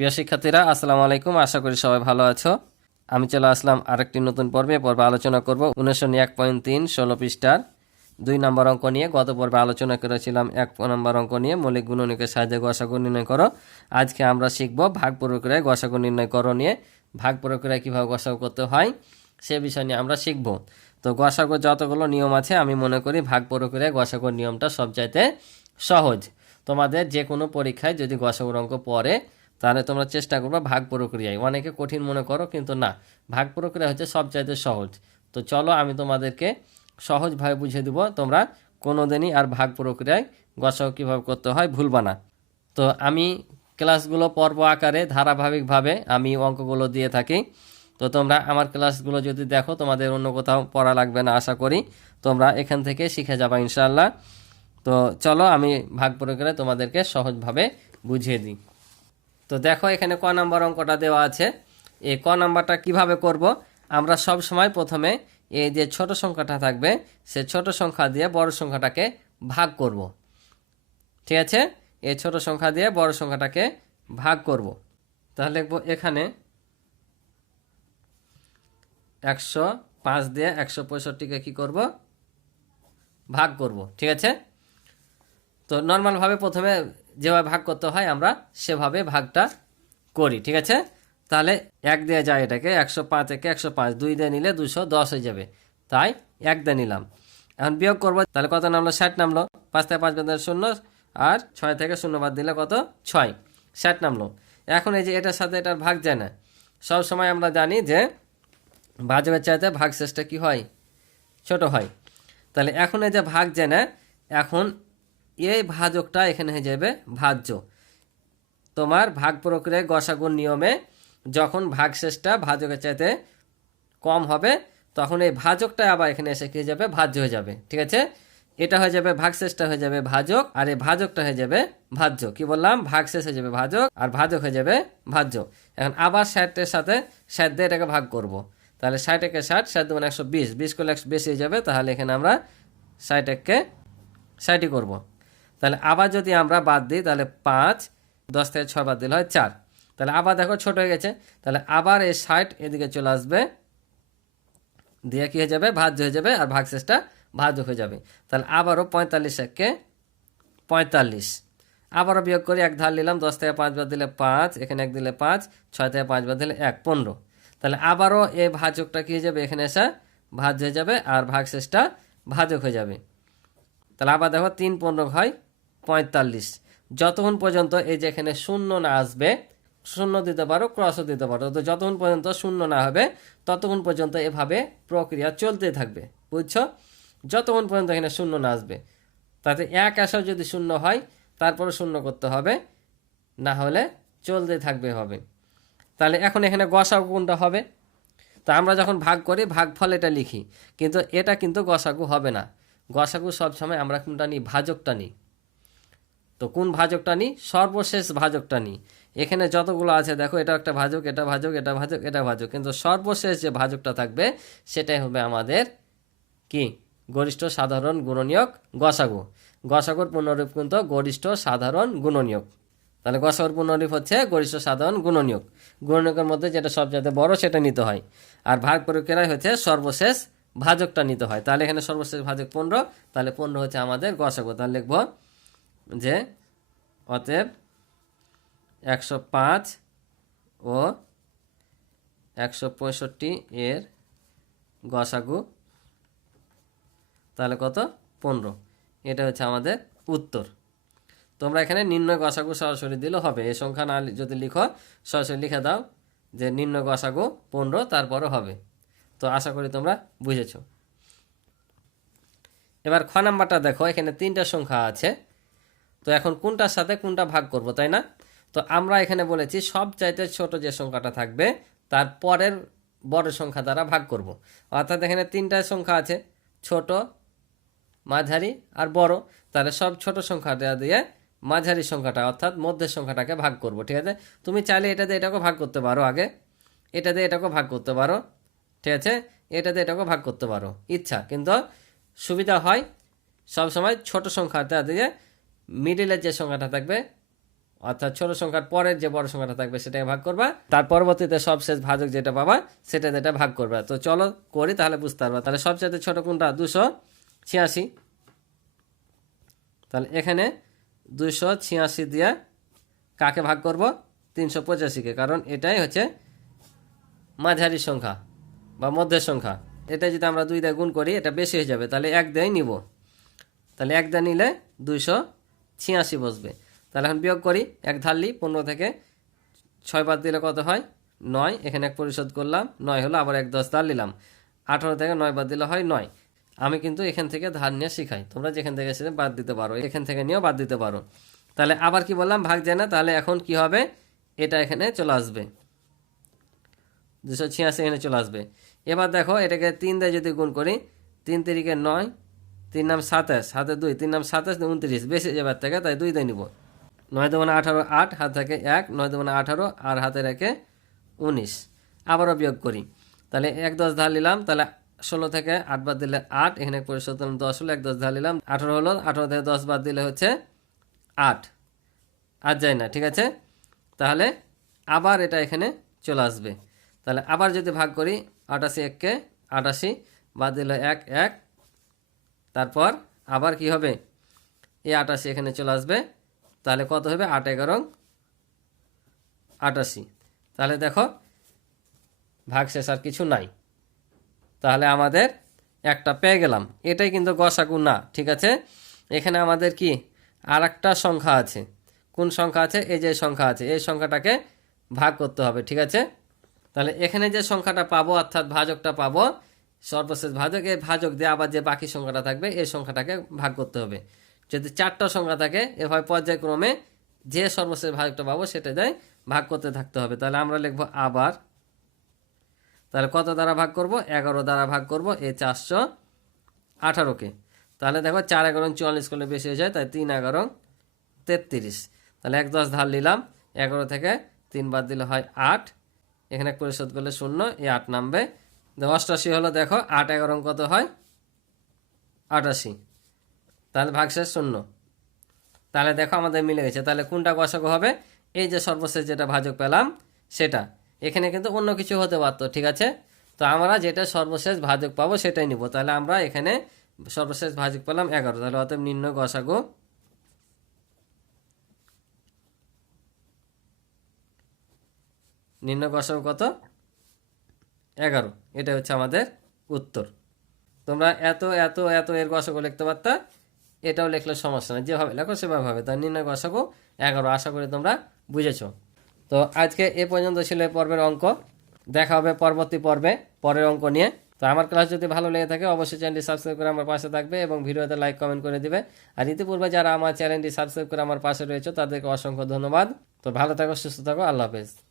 প্রিয় শিক্ষার্থীরা, আসসালামু আলাইকুম। আশা করি সবাই ভালো আছো। আমি চলে আসলাম আরেকটি নতুন পর্বে। পর্বে আলোচনা করব উনিশশো এক পয়েন্ট তিন, ষোলো পৃষ্ঠার দুই নম্বর অঙ্ক নিয়ে। গত পর্বে আলোচনা করেছিলাম এক নম্বর অঙ্ক নিয়ে। মৌলিক গুণনীকের সাহায্যে গসাগু নির্ণয় করো। আজকে আমরা শিখব ভাগ প্রক্রিয়ায় গসাগু নির্ণয় করো নিয়ে। ভাগ প্রক্রিয়ায় কীভাবে গসাগু করতে হয় সে বিষয় নিয়ে আমরা শিখব। তো গসাগু যতগুলো নিয়ম আছে, আমি মনে করি ভাগ প্রক্রিয়ায় গসাগুর নিয়মটা সবচাইতে সহজ। তোমাদের যে কোনো পরীক্ষায় যদি গসাগুর অঙ্ক পড়ে তাহলে তোমরা চেষ্টা করবে ভাগ প্রক্রিয়ায়। অনেকে কঠিন মনে করো, কিন্তু না। ভাগ প্রক্রিয়া হচ্ছে সবচাইতে সহজ। তো চলো আমি তোমাদেরকে সহজভাবে বুঝিয়ে দেবো তোমরা কোনো দিনই আর ভাগ প্রক্রিয়ায় গসাগু কীভাবে করতে হয়, ভুলবা না। তো আমি ক্লাসগুলো পর্ব আকারে ধারাবাহিকভাবে আমি অঙ্কগুলো দিয়ে থাকি। তো তোমরা আমার ক্লাসগুলো যদি দেখো, তোমাদের অন্য কোথাও পড়া লাগবে না, আশা করি তোমরা এখান থেকে শিখে যাবা ইনশাল্লাহ তো চলো আমি ভাগ প্রক্রিয়া তোমাদেরকে সহজভাবে বুঝিয়ে দিই। তো দেখো এখানে ক নাম্বার অঙ্কটা দেওয়া আছে। এই ক নাম্বারটা কীভাবে করব? আমরা সব সময় প্রথমে এই যে ছোট সংখ্যাটা থাকবে, সে ছোট সংখ্যা দিয়ে বড় সংখ্যাটাকে ভাগ করব। ঠিক আছে? এই ছোট সংখ্যা দিয়ে বড় সংখ্যাটাকে ভাগ করব। তাহলে লিখব এখানে একশো পাঁচ দিয়ে একশো পঁয়ষট্টিকে কী করব? ভাগ করব। ঠিক আছে? তো নর্মালভাবে প্রথমে যেভাবে ভাগ করতে হয়, আমরা সেভাবে ভাগটা করি, ঠিক আছে? তাহলে এক দিয়ে যায় এটাকে, একশো পাঁচ একে একশো পাঁচ, দুই দিয়ে নিলে দুশো দশ হয়ে যাবে। তাই এক দিয়ে নিলাম। এখন বিয়োগ করব, তাহলে কত নামলো? ষাট নামলো। পাঁচ থেকে পাঁচ বাদ শূন্য, আর ছয় থেকে শূন্য বাদ দিলে কত? ছয়। ষাট নামলো। এখন এই যে এটার সাথে এটার ভাগ যায় না। সব সময় আমরা জানি যে ভাজকের চাইতে ভাগ শেষটা কি হয়? ছোট হয়। তাহলে এখন এই যে ভাগ যায় না, এখন এই ভাজকটা এখানে হয়ে যাবে ভাজ্য। তোমার ভাগ প্রক্রিয়ায় গসাগুর নিয়মে যখন ভাগ শেষটা ভাজকের চাইতে কম হবে, তখন এই ভাজকটা আবার এখানে এসে কি যাবে? ভাজ্য হয়ে যাবে, ঠিক আছে? এটা হয়ে যাবে, ভাগ শেষটা হয়ে যাবে ভাজক, আর এই ভাজকটা হয়ে যাবে ভাজ্য। কি বললাম? ভাগ শেষ হয়ে যাবে ভাজক, আর ভাজক হয়ে যাবে ভাজ্য। এখন আবার ষাটের সাথে ষাট দিয়ে এটাকে ভাগ করব। তাহলে ষাট একে ষাট ষাট দেবেন একশো বিশ বিশ করলে একশো বেশি হয়ে যাবে, তাহলে এখানে আমরা ষাট এককে ষাটই করব। তাহলে আবার যদি আমরা বাদ দিই, তাহলে পাঁচ, দশ থেকে ছয় বাদ দিলে হয় চার। তাহলে আবার দেখো ছোট হয়ে গেছে। তাহলে আবার এই ষাট এদিকে চলে আসবে। দিয়ে কী হয়ে যাবে? ভাজ্য হয়ে যাবে আর ভাগশেষটা ভাজ্য হয়ে যাবে। তাহলে আবারও পঁয়তাল্লিশ এককে পঁয়তাল্লিশ। আবারও বিয়োগ করে এক ধার নিলাম, দশ থেকে পাঁচ বাদ দিলে পাঁচ, এখানে এক দিলে পাঁচ, ছয় থেকে পাঁচ বাদ দিলে এক, পনেরো। তাহলে আবারও এই ভাজকটা কী হয়ে যাবে? এখানে এসে ভাজ্য হয়ে যাবে আর ভাগশেষটা ভাজক হয়ে যাবে। তাহলে আবার দেখো তিন, পনেরো হয়। পঁয়তাল্লিশ। যতক্ষণ পর্যন্ত এই যে এখানে শূন্য না আসবে, শূন্য দিতে পারো ক্রসও দিতে পারো। তো যতক্ষণ পর্যন্ত শূন্য না হবে, ততক্ষণ পর্যন্ত এভাবে প্রক্রিয়া চলতে থাকবে। বুঝছ? যতক্ষণ পর্যন্ত এখানে শূন্য না আসবে। তাতে এক আসাও যদি শূন্য হয় তারপরে শূন্য করতে হবে। না হলে চলতে থাকবে হবে তাহলে এখন এখানে গসাগু কোনটা হবে? তা আমরা যখন ভাগ করি, ভাগফল এটা লিখি। কিন্তু এটা কিন্তু গসাগু হবে না। গসাগু সবসময় আমরা কোনটা নিই? ভাজকটা নিই। তো কোন ভাজকটা নিই সর্বশেষ ভাজকটা নিই এখানে যতগুলো আছে, দেখো এটা একটা ভাজক, এটা ভাজক এটা ভাজক এটা ভাজক। কিন্তু সর্বশেষ যে ভাজকটা থাকবে, সেটাই হবে আমাদের কি? গরিষ্ঠ সাধারণ গুণনীয়ক গসাগু। গসাগুর পুনরূপ কিন্তু গরিষ্ঠ সাধারণ গুণনীয়ক। তাহলে গসাগুর পুনরূপ হচ্ছে গরিষ্ঠ সাধারণ গুণনীয়ক। গুণনীয়কের মধ্যে যেটা সবচেয়ে বড়, সেটা নিতে হয়। আর ভাগ প্রক্রিয়ায় হচ্ছে সর্বশেষ ভাজকটা নিতে হয়। তাহলে এখানে সর্বশেষ ভাজক পনেরো, তাহলে পনেরো হচ্ছে আমাদের গসাগু। তাহলে লিখব যে অতএব একশো পাঁচ ও একশো পঁয়ষট্টি এর গসাগু তাহলে কত? পনেরো। এটা হচ্ছে আমাদের উত্তর। তোমরা এখানে নির্ণয় গসাগু সরাসরি দিলেও হবে। এই সংখ্যা না যদি লিখো, সরাসরি লিখে দাও যে নির্ণয় গসাগু পনেরো, তারপরও হবে। তো আশা করি তোমরা বুঝেছ। এবার খ নাম্বারটা দেখো। এখানে তিনটা সংখ্যা আছে। তো এখন কোনটার সাথে কোনটা ভাগ করব, তাই না? তো আমরা এখানে বলেছি সব চাইতে ছোট যে সংখ্যাটা থাকবে, তার পরের বড় সংখ্যা দ্বারা ভাগ করব। অর্থাৎ এখানে তিনটা সংখ্যা আছে, ছোট, মাঝারি আর বড়। তাহলে সব ছোট সংখ্যাটা দিয়ে মাঝারি সংখ্যাটা, অর্থাৎ মধ্যের সংখ্যাটাকে ভাগ করব, ঠিক আছে? তুমি চাইলে এটা দিয়ে এটাকে ভাগ করতে পারো আগে। এটা দিয়ে এটাকে ভাগ করতে পারো, ঠিক আছে? এটা দিয়ে এটাকে ভাগ করতে পারো। ইচ্ছা, কিন্তু সুবিধা হয় সব সময় ছোট সংখ্যাটা দিয়ে মিডিলের যে সংখ্যাটা থাকবে, অর্থাৎ ছোট সংখ্যার পরের যে বড় সংখ্যাটা থাকবে, সেটাকে ভাগ করবা। তার পরবর্তীতে সবশেষ ভাজক যেটা পাবা, সেটা যেটা ভাগ করবা। তো চলো করি, তাহলে বুঝতে পারবা। তাহলে সবচেয়ে ছোট কোনটা? দুশো ছিয়াশি। তাহলে এখানে দুশো ছিয়াশি দিয়ে কাকে ভাগ করব? তিনশো পঁচাশিকে কারণ এটাই হচ্ছে মাঝারি সংখ্যা বা মধ্যের সংখ্যা। এটা যদি আমরা দুই দিয়ে গুণ করি, এটা বেশি হয়ে যাবে। তাহলে এক দিয়ে নিব। তাহলে এক দিয়ে নিলে দুইশো ছিয়াশি বসবে। তাহলে এখন বিয়োগ করি, এক ধারলি, পনেরো থেকে ছয় বাদ দিলে কত হয়? নয়। এখানে এক পরিশোধ করলাম, নয় হলো আবার এক দশ ধার নিলাম। আঠারো থেকে নয় বাদ দিলে হয় নয়। আমি কিন্তু এখান থেকে ধার নিয়ে শিখাই। তোমরা যেখান থেকে এসে বাদ দিতে পারো, এখান থেকে নিয়েও বাদ দিতে পারো। তাহলে আবার কি বললাম? ভাগ যায় না। তাহলে এখন কি হবে? এটা এখানে চলে আসবে। দুশো ছিয়াশি এখানে চলে আসবে। এবার দেখো এটাকে তিন দিয়ে যদি গুণ করি, তিন তিরিকে নয় তিন নাম সাতাশ হাতে দুই, তিন নাম সাতাশ উনত্রিশ। বেশি যাবার থেকে তাই দুই দিয়ে নিব। নয় দেবনা আঠারো, আট, হাত থেকে এক, নয় দেবনা আঠারো, আর হাতে রেখে উনিশ। আবারও বিয়োগ করি। তাহলে এক দশ ধার নিলাম, তাহলে ষোলো থেকে আট বাদ দিলে আট, এখানে পরিশোধ দশ হলো, এক দশ ধার নিলাম, আঠারো হলো, আঠারো থেকে দশ বাদ দিলে হচ্ছে আট। আর যায় না, ঠিক আছে? তাহলে আবার এটা এখানে চলে আসবে। তাহলে আবার যদি ভাগ করি, আটাশি এককে আটাশি, বাদ দিল এক এক তারপর আবার কি হবে? এই আটাশি এখানে চলে আসবে। তাহলে কত হবে? আট এগারো আটাশি। তাহলে দেখো, ভাগ শেষ আর কিছু নাই। তাহলে আমাদের একটা পেয়ে গেলাম। এটাই কিন্তু গসাগু না, ঠিক আছে? এখানে আমাদের কি? আর একটা সংখ্যা আছে। কোন সংখ্যা আছে? এই যে সংখ্যা আছে। এই সংখ্যাটাকে ভাগ করতে হবে, ঠিক আছে? তাহলে এখানে যে সংখ্যাটা পাবো, অর্থাৎ ভাজকটা পাবো সর্বশেষ ভাজক এই ভাজক দিয়ে আবার যে বাকি সংখ্যাটা থাকবে, এই সংখ্যাটাকে ভাগ করতে হবে। যদি চারটা সংখ্যা থাকে, এভাবে পর্যায়ক্রমে যে সর্বশেষ ভাজকটা পাবো, সেটা দিয়ে ভাগ করতে থাকতে হবে। তাহলে আমরা লিখব আবার। তাহলে কত দ্বারা ভাগ করব? এগারো দ্বারা ভাগ করব এই চারশো আঠারোকে তাহলে দেখো চার এগারো চুয়াল্লিশ করলে বেশি হয়ে যায়, তাই তিন এগারো তেত্রিশ। তাহলে এক দশ ধার নিলাম, এগারো থেকে তিন বাদ দিলে হয় আট। এখানে পরিশোধ করলে শূন্য এই আট নামবে। অষ্টাশি হলো দেখো, আট এগারো কত হয়, আটাশি। তাহলে ভাগশেষ শূন্য। তাহলে দেখো আমাদের মিলে গেছে। তাহলে কোনটা গসাগু হবে? এই যে সর্বশেষ যেটা ভাজক পেলাম, সেটা। এখানে কিন্তু অন্য কিছু হতে পারতো, ঠিক আছে? তো আমরা যেটা সর্বশেষ ভাজক পাবো সেটাই নিব। তাহলে আমরা এখানে সর্বশেষ ভাজক পেলাম এগারো। তাহলে অতএব নিম্ন গসাগু নিম্ন গসাগু কত? এগারো। এটা হচ্ছে আমাদের উত্তর। তোমরা এত এত এত এর গসাগু লিখতে পারতা, এটাও লিখলে সমস্যা নেই। যেভাবে লেখো, সেভাবে হবে। তার নির্ণয় গসাগু এগারো। আশা করি তোমরা বুঝেছ। তো আজকে এ পর্যন্ত ছিল পর্বের অঙ্ক। দেখা হবে পরবর্তী পর্বে, পরের অঙ্ক নিয়ে। তো আমার ক্লাস যদি ভালো লেগে থাকে, অবশ্যই চ্যানেলটি সাবস্ক্রাইব করে আমার পাশে থাকবে এবং ভিডিওতে লাইক, কমেন্ট করে দিবে। আর ইতিপূর্বে যারা আমার চ্যানেলটি সাবস্ক্রাইব করে আমার পাশে রয়েছে, তাদেরকে অসংখ্য ধন্যবাদ। তো ভালো থাকো, সুস্থ থাকো। আল্লাহ হাফেজ।